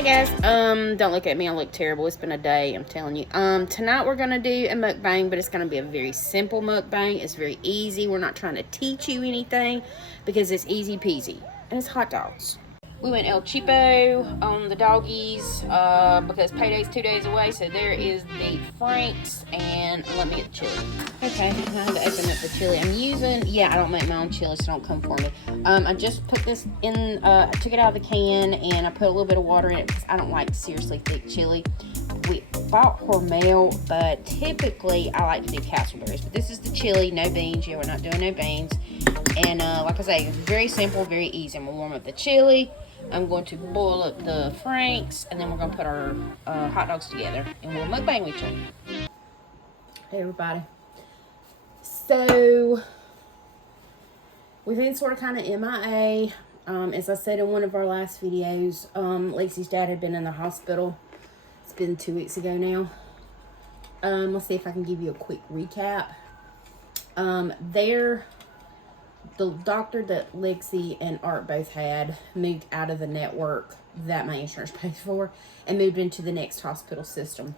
Hey guys, don't look at me, I look terrible. It's been a day, I'm telling you. Tonight we're gonna do a mukbang, but it's gonna be a very simple mukbang. It's very easy. We're not trying to teach you anything because it's easy peasy. And it's hot dogs. We went El Cheapo on the doggies because payday's 2 days away. So there is the Franks, and let me get the chili. Okay, I had to open up the chili. I'm using, I don't make my own chili, so don't come for me. I just put this in, I took it out of the can, and I put a little bit of water in it because I don't like seriously thick chili. We bought Hormel, but typically I like to do castleberries. But this is the chili, no beans. Yeah, we're not doing no beans. And like I say, very simple, very easy. I'm going to warm up the chili. I'm going to boil up the Franks, and then we're going to put our hot dogs together, and we'll mukbang with you. Hey, everybody. So, we've been sort of kind of MIA. As I said in one of our last videos, Lacey's dad had been in the hospital. It's been 2 weeks ago now. Let's see if I can give you a quick recap. The doctor that Lexi and Art both had moved out of the network that my insurance pays for and moved into the next hospital system.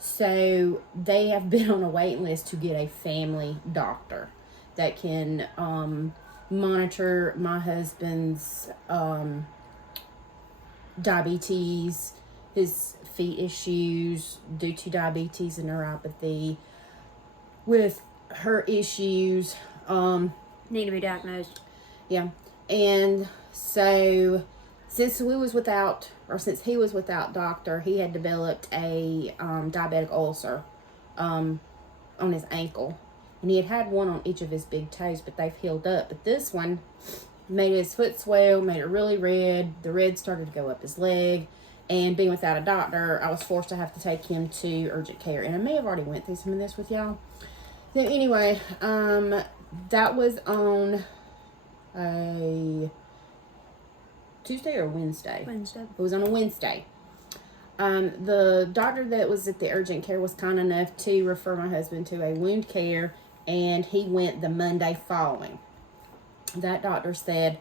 So they have been on a waiting list to get a family doctor that can monitor my husband's diabetes, his feet issues due to diabetes and neuropathy, with her issues need to be diagnosed. Yeah. And so since he was without doctor, he had developed a diabetic ulcer on his ankle. And he had one on each of his big toes, but they've healed up. But this one made his foot swell, made it really red. The red started to go up his leg. And being without a doctor, I was forced to have to take him to urgent care. And I may have already went through some of this with y'all. So anyway, that was on a Tuesday or Wednesday? Wednesday. It was on a Wednesday. The doctor that was at the urgent care was kind enough to refer my husband to a wound care, and he went the Monday following. That doctor said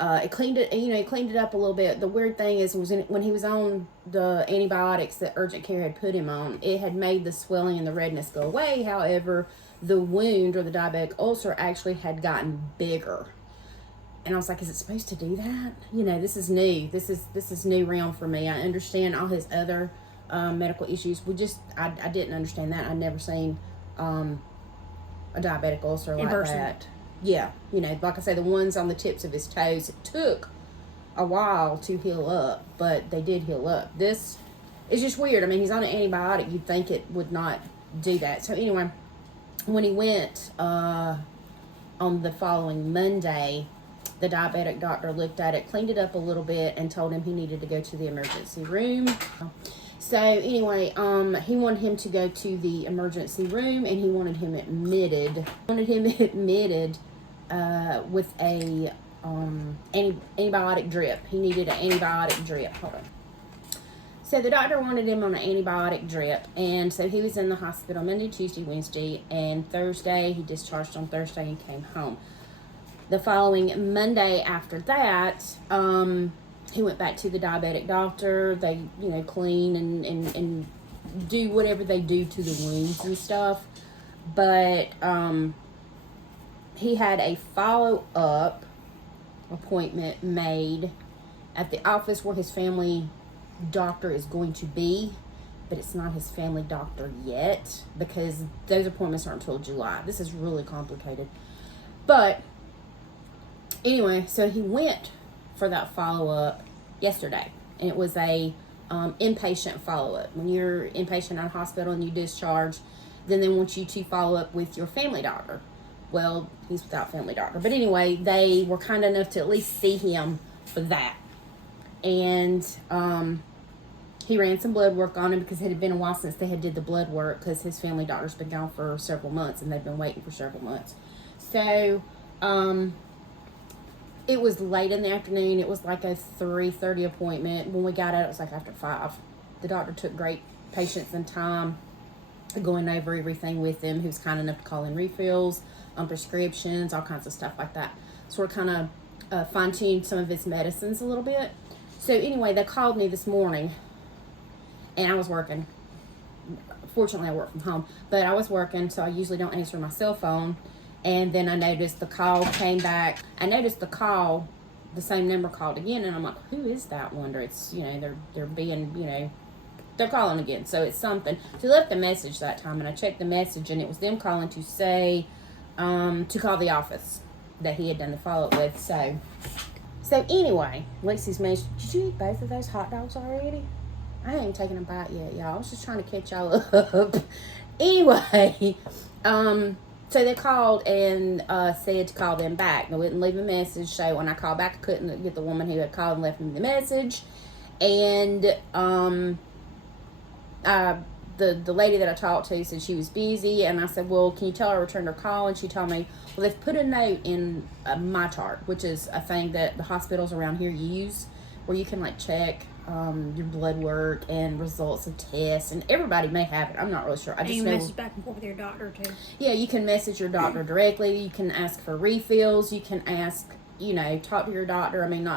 it cleaned it up a little bit. The weird thing is, when he was on the antibiotics that urgent care had put him on, it had made the swelling and the redness go away. However, the wound or the diabetic ulcer actually had gotten bigger. And I was like, is it supposed to do that? This is new. This is new realm for me. I understand all his other medical issues. I didn't understand that. I'd never seen a diabetic ulcer like that. Yeah, like I say, the ones on the tips of his toes, it took a while to heal up, but they did heal up. This is just weird. I mean, he's on an antibiotic. You'd think it would not do that. So anyway, when he went on the following Monday, the diabetic doctor looked at it, cleaned it up a little bit, and told him he needed to go to the emergency room. So anyway, he wanted him to go to the emergency room, and he wanted him admitted. With a antibiotic drip. He needed an antibiotic drip. Hold on. So the doctor wanted him on an antibiotic drip, and so he was in the hospital Monday, Tuesday, Wednesday, and Thursday. He discharged on Thursday and came home. The following Monday after that, he went back to the diabetic doctor. They, clean and do whatever they do to the wounds and stuff. But he had a follow-up appointment made at the office where his family doctor is going to be, but it's not his family doctor yet because those appointments aren't until July. This is really complicated. But anyway, so he went for that follow-up yesterday, and it was a inpatient follow-up. When you're inpatient at a hospital and you discharge, then they want you to follow up with your family doctor. Well, he's without family doctor. But anyway, they were kind enough to at least see him for that. And he ran some blood work on him because it had been a while since they had did the blood work because his family doctor's been gone for several months and they've been waiting for several months. So it was late in the afternoon. It was like a 3:30 appointment. When we got out, it was like after 5. The doctor took great patience and time going over everything with him. He was kind enough to call in refills on prescriptions, all kinds of stuff like that. So we're kind of fine-tuned some of his medicines a little bit. So anyway, they called me this morning, and I was working. Fortunately, I work from home, but I was working, so I usually don't answer my cell phone. And then I noticed the call came back. I noticed the call, the same number called again, and I'm like, who is that? Wonder it's, they're being, they're calling again, so it's something. So they left a message that time, and I checked the message, and it was them calling to say to call the office that he had done the follow-up with. So anyway, Lexi's message, did you eat both of those hot dogs already? I ain't taken a bite yet, y'all. I was just trying to catch y'all up. Anyway, so they called and said to call them back. They wouldn't leave a message. So when I called back, I couldn't get the woman who had called and left me the message. And the lady that I talked to said she was busy. And I said, well, can you tell her I returned her call? And she told me, well, they've put a note in my chart, which is a thing that the hospitals around here use, where you can check your blood work and results of tests, and everybody may have it. I'm not really sure. I just you know. message back and forth with your doctor too. Yeah, you can message your doctor directly. You can ask for refills. You can ask, talk to your doctor. I mean,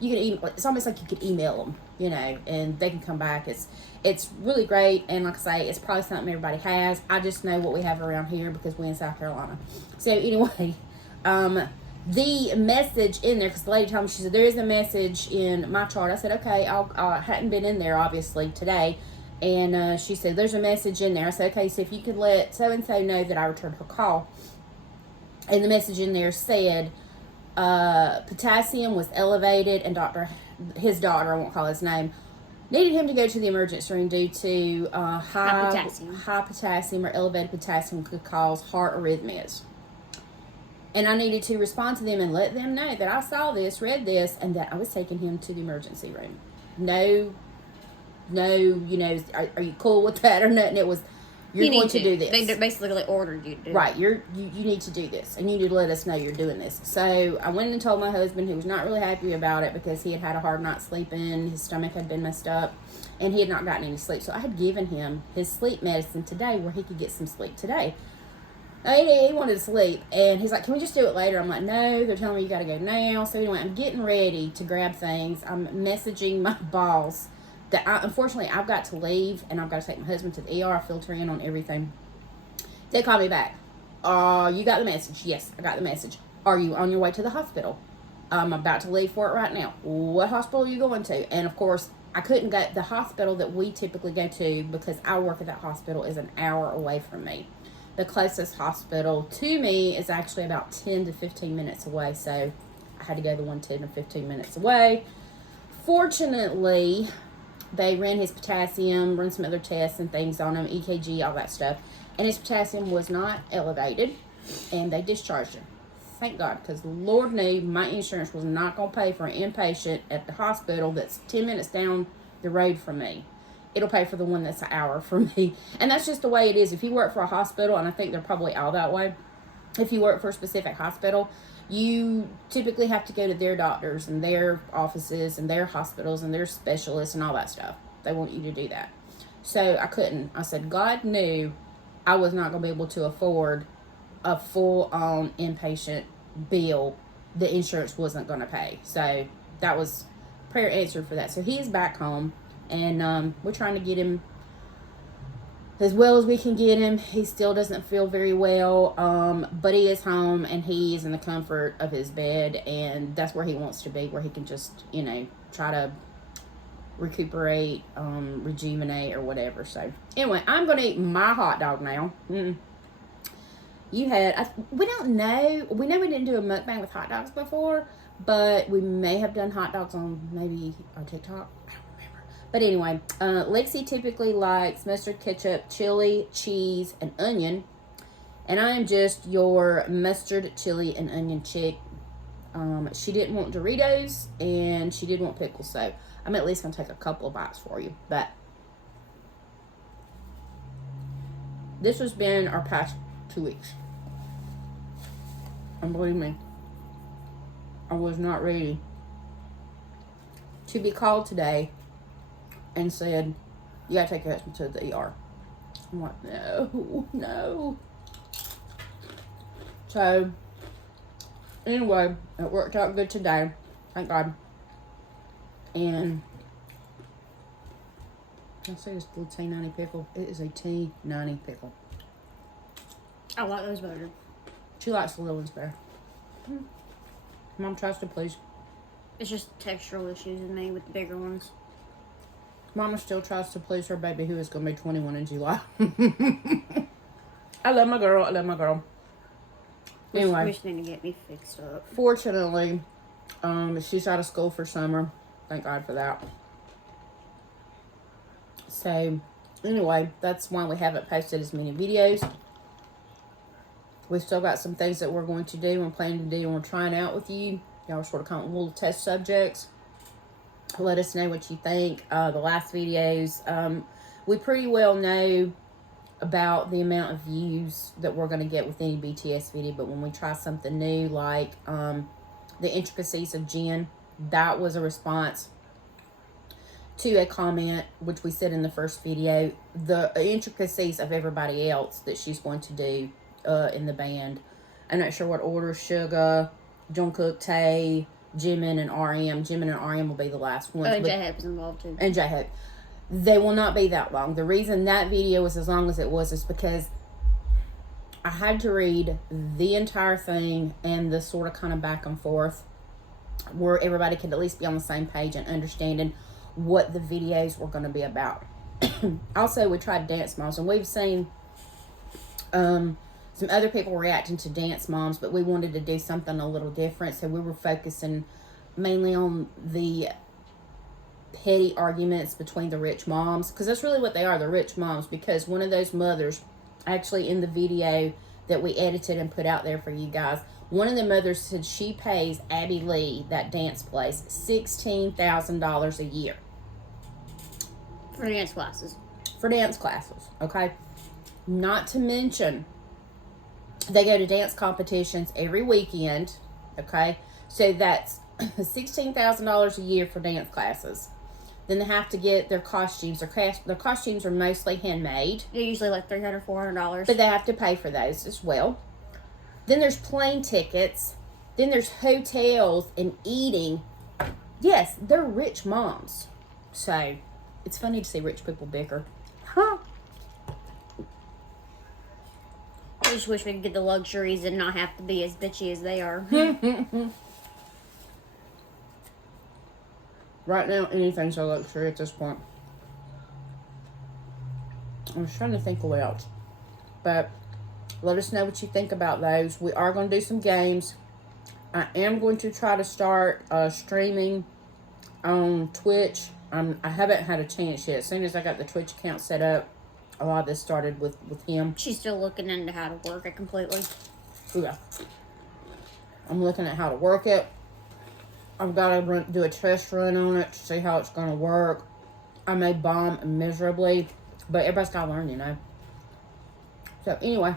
you can. It's almost like you could email them, and they can come back. It's really great, and like I say, it's probably something everybody has. I just know what we have around here because we're in South Carolina. So anyway, the message in there, because the lady told me, she said, there is a message in my chart. I said, okay, I hadn't been in there, obviously, today. And she said, there's a message in there. I said, okay, so if you could let so-and-so know that I returned her call. And the message in there said, potassium was elevated, and his daughter, I won't call his name, needed him to go to the emergency room due to high potassium or elevated potassium could cause heart arrhythmias. And I needed to respond to them and let them know that I saw this, read this, and that I was taking him to the emergency room. No, are you cool with that or nothing? It was, you're going to do this. They basically ordered you to do right, you need to do this, and you need to let us know you're doing this. So I went and told my husband, who was not really happy about it because he had had a hard night sleeping, his stomach had been messed up, and he had not gotten any sleep. So I had given him his sleep medicine today where he could get some sleep today. He wanted to sleep, and he's like, can we just do it later? I'm like, no, they're telling me you got to go now. So anyway, I'm getting ready to grab things. I'm messaging my boss that unfortunately I've got to leave, and I've got to take my husband to the ER, filter in on everything. They call me back. You got the message? Yes, I got the message. Are you on your way to the hospital? I'm about to leave for it right now. What hospital are you going to? And of course, I couldn't go. The hospital that we typically go to, because I work at that hospital, is an hour away from me. The closest hospital to me is actually about 10 to 15 minutes away, so I had to go the one 10 to 15 minutes away. Fortunately, they ran his potassium, run some other tests and things on him, EKG, all that stuff, and his potassium was not elevated, and they discharged him. Thank God, because Lord knew my insurance was not going to pay for an inpatient at the hospital that's 10 minutes down the road from me. It'll pay for the one that's an hour from me. And that's just the way it is. If you work for a hospital, and I think they're probably all that way, if you work for a specific hospital, you typically have to go to their doctors and their offices and their hospitals and their specialists and all that stuff. They want you to do that. So I couldn't. I said, God knew I was not going to be able to afford a full-on inpatient bill the insurance wasn't going to pay. So that was prayer answered for that. So he is back home. And we're trying to get him as well as we can get him. He still doesn't feel very well, but he is home, and he is in the comfort of his bed, and that's where he wants to be, where he can just, try to recuperate, rejuvenate, or whatever. So anyway, I'm going to eat my hot dog now. We don't know. We know we didn't do a mukbang with hot dogs before, but we may have done hot dogs on maybe our TikTok. But anyway, Lexi typically likes mustard, ketchup, chili, cheese, and onion. And I am just your mustard, chili, and onion chick. She didn't want Doritos, and she did want pickles. So I'm at least going to take a couple of bites for you. But this has been our past 2 weeks. And believe me, I was not ready to be called today and said, you gotta take your husband to the ER. I'm like, no. So, anyway, it worked out good today. Thank God. And I say it's a little T90 pickle. It is a T90 pickle. I like those better. She likes the little ones better. Mom tries to please. It's just textural issues with me with the bigger ones. Mama still tries to please her baby who is going to be 21 in July. I love my girl. I love my girl. Anyway. Wish me to get me fixed up. Fortunately, she's out of school for summer. Thank God for that. So, anyway, that's why we haven't posted as many videos. We've still got some things that we're going to do and planning to do and we're trying out with you. Y'all are sort of kind of little test subjects. Let us know what you think. The last videos, we pretty well know about the amount of views that we're going to get with any BTS video, but when we try something new, like the intricacies of Jen, that was a response to a comment, which we said in the first video, the intricacies of everybody else that she's going to do in the band. I'm not sure what order. Suga, Jungkook, Tae, Jimin, and RM. Jimin and RM will be the last ones. Oh, and J-Hope's involved too. And J-Hope. They will not be that long. The reason that video was as long as it was is because I had to read the entire thing and the sort of kind of back and forth where everybody could at least be on the same page and understanding what the videos were going to be about. Also, we tried Dance Moms, and we've seen some other people reacting to Dance Moms, but we wanted to do something a little different, so we were focusing mainly on the petty arguments between the rich moms, because that's really what they are, the rich moms, because one of those mothers, actually in the video that we edited and put out there for you guys, one of the mothers said she pays Abby Lee, that dance place, $16,000 a year. For dance classes. For dance classes, okay? Not to mention, they go to dance competitions every weekend, okay? So that's $16,000 a year for dance classes. Then they have to get their costumes. Their costumes are mostly handmade. They're usually like $300, $400. But they have to pay for those as well. Then there's plane tickets. Then there's hotels and eating. Yes, they're rich moms. So, it's funny to see rich people bicker. Huh? I just wish we could get the luxuries and not have to be as bitchy as they are. Right now, anything's a luxury at this point. I was trying to think of what else. But let us know what you think about those. We are going to do some games. I am going to try to start streaming on Twitch. I haven't had a chance yet. As soon as I got the Twitch account set up, a lot of this started with him. She's still looking into how to work it completely. Yeah. I'm looking at how to work it. I've got to do a test run on it to see how it's going to work. I may bomb miserably, but everybody's got to learn, you know. So, anyway,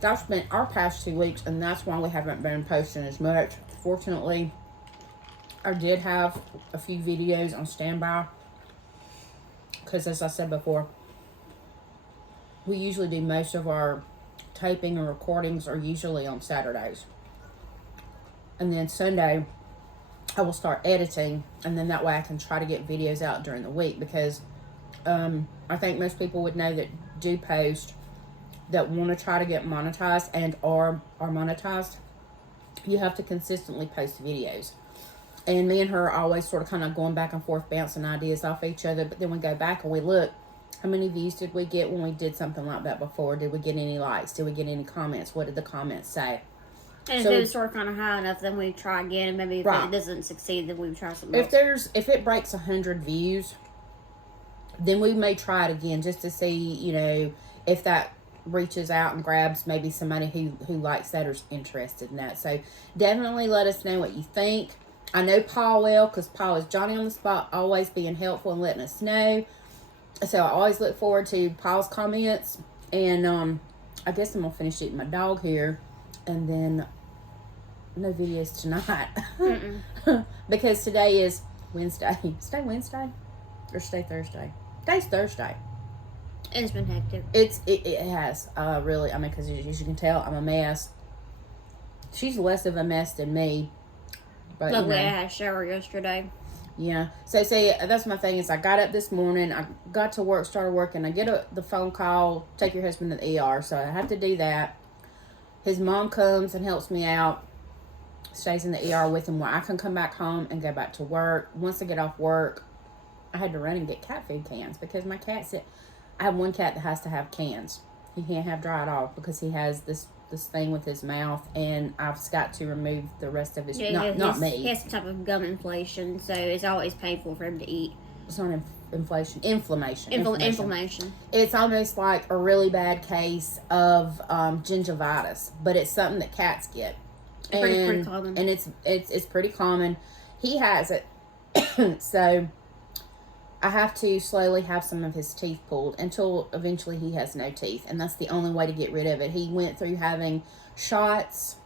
that's been our past 2 weeks, and that's why we haven't been posting as much. Fortunately, I did have a few videos on standby, because as I said before, we usually do most of our taping and recordings are usually on Saturdays. And then Sunday, I will start editing, and then that way I can try to get videos out during the week, because I think most people would know that do post that want to try to get monetized and are monetized. You have to consistently post videos. And me and her are always sort of kind of going back and forth, bouncing ideas off each other, but then we go back and we look, how many views did we get when we did something like that before? Did we get any likes? Did we get any comments? What did the comments say? And So- if it was sort of kind of high enough, then we try again. And maybe if Right. it doesn't succeed, then we try something else. If it breaks 100 views, then we may try it again just to see, you know, if that reaches out and grabs maybe somebody who likes that or is interested in that. So definitely let us know what you think. I know Paul will, because Paul is Johnny on the spot, always being helpful and letting us know. So I always look forward to Paul's comments. And I guess I'm going to finish eating my dog here. And then no videos tonight. Because today is Wednesday. Stay Wednesday? Or stay Thursday? Today's Thursday. And it's been hectic. It has, really. I mean, because as you can tell, I'm a mess. She's less of a mess than me. But, Luckily, you know, I had a shower yesterday. Yeah. So see, that's my thing is I got up this morning, I got to work, started working, I get the phone call, take your husband to the ER. So I have to do that. His mom comes and helps me out, stays in the ER with him where I can come back home and go back to work. Once I get off work, I had to run and get cat food cans because my cat said, I have one cat that has to have cans. He can't have dry at all because he has this thing with his mouth, and I've got to remove the rest of his. Yeah, not me. He has some type of gum inflation, so it's always painful for him to eat. It's not inflammation. Inflammation. It's almost like a really bad case of gingivitis, but it's something that cats get. Pretty common. And it's pretty common. He has it, so I have to slowly have some of his teeth pulled until eventually he has no teeth. And that's the only way to get rid of it. He went through having shots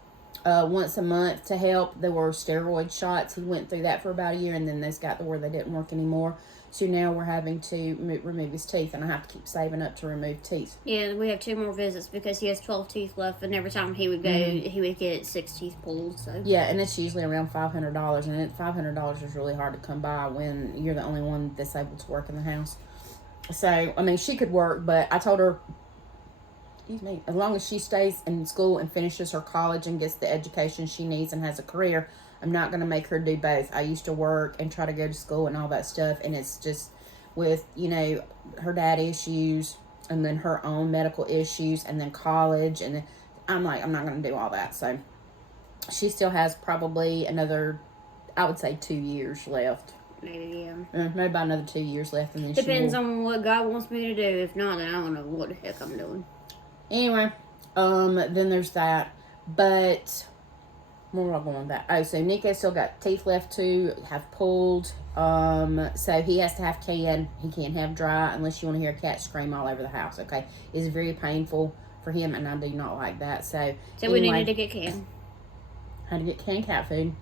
once a month to help. There were steroid shots. He went through that for about a year, and then those got to where they didn't work anymore. So now we're having to remove his teeth, and I have to keep saving up to remove teeth. Yeah, we have 2 more visits because he has 12 teeth left, and every time he would go, he would get 6 teeth pulled. So yeah, and it's usually around $500, and $500 is really hard to come by when you're the only one that's able to work in the house. So I mean, she could work, but I told her, excuse me, as long as she stays in school and finishes her college and gets the education she needs and has a career, I'm not going to make her do both. I used to work and try to go to school and all that stuff, and it's just with, her dad issues and then her own medical issues and then college, and then I'm like, I'm not going to do all that. So she still has probably another, I would say 2 years left. maybe, yeah. Maybe about another 2 years left, and then Depends on what God wants me to do. If not, then I don't know what the heck I'm doing. Anyway, then there's that. But where am I going with that? Oh, so Nico still got teeth left to have pulled. So he has to have can. He can't have dry unless you want to hear a cat scream all over the house. Okay, it's very painful for him, and I do not like that. So we needed to get can. Had to get canned cat food,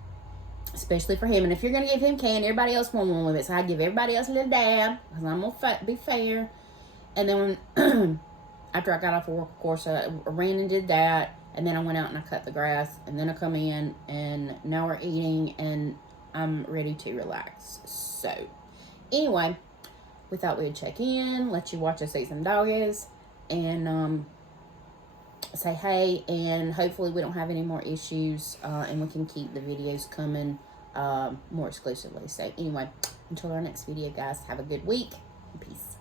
especially for him. And if you're gonna give him can, everybody else won't want with it. So I give everybody else a little dab because I'm gonna be fair. And then when after I got off of work, of course, I ran and did that. And then I went out and I cut the grass. And then I come in, and now we're eating, and I'm ready to relax. So, anyway, we thought we'd check in, let you watch us eat some doggies, and say hey. And hopefully we don't have any more issues, and we can keep the videos coming more exclusively. So, anyway, until our next video, guys, have a good week. Peace.